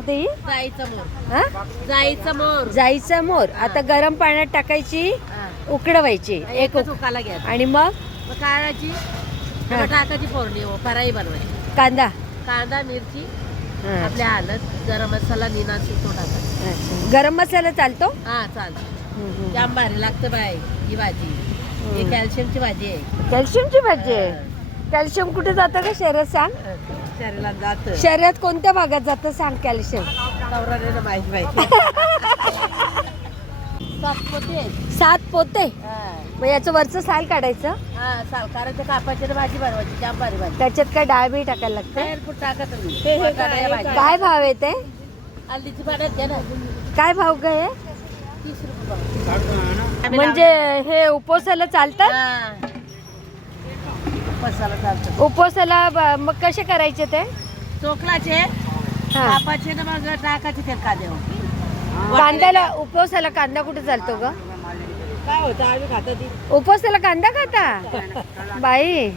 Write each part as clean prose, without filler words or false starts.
सांगते ही? जायचं मोर. हा? जायचं मोर. जाईचा मोर. आता गरम पाण्यात टाकायची, उकडवायची एक उकाला घ्या आणि मग मग काढायची टाकायची फोडणी पराई बनवायची. कांदा. कांदा मिरची हा. आपल्या हळद गरम मसाला निना तो टाकायचा. अच्छा. गरम मसाला चालतो? हा चालतं. जाम भारी लागतं बाय ही भाजी. ही कॅल्शियमची भाजी आहे. कॅल्शियमची भाजी आहे. कॅल्शियम कुठे जातं का शरीरात सांग? शरीराला जात शरीरात कोणत्या भागात जातं सांग कॅल्शियम? नवऱ्याला माहिती माहिती. 7 पोते आहेत. 7 पोते. हा. मग याचं वरचं साल काढायचं. हा सालकाराच्या कापाची भाजी बनवायची जाम भारी भाजी. त्याच्यात काय डाळ बी टाकायला लागतं? बाहेर कुठं टाकत नाही. बटाट्याच्या भाजी. काय भाव आहे ते? हल्दीची पाण्यात द्या ना. काय भाव काय 30 रुपये भाव. म्हणजे हे उपवासाला चालतात? हा. मसाला चालतं. उपवासाला मग कसे करायचे ते? चोखलाचे हा. कापाचे ना मग टाकायचे ते कांद्यावर. कांद्याला उपवासाला कांदा कुठे चालतो ग? काय होतं आम्ही खातो ती. उपवासाला कांदा खाता बाई?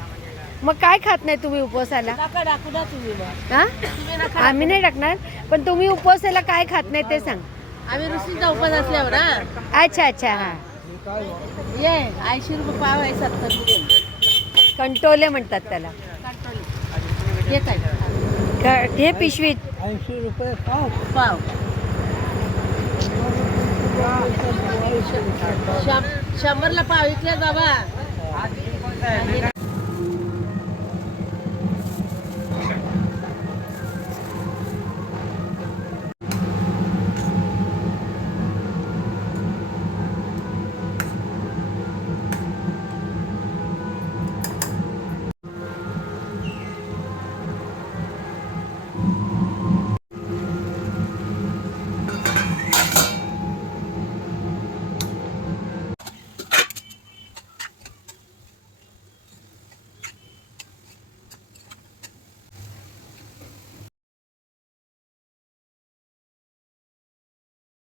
मग काय खात नाही तुम्ही उपवासाला? नका टाकू ना तुम्ही मग. हा? तुम्ही नका. आम्ही नाही टाकणार, पण तुम्ही उपवासाला काय खात नाही ते सांग. आम्ही ऋषीचा उपास असल्यावर हा. अच्छा अच्छा. हा. ये 80 रुपये पाव आहे 70 रुपये. कंटोले म्हणतात त्याला. येत आहे हे पिशवीत 80 रुपये पाव. पाव 100ला पाव विकले बाबा.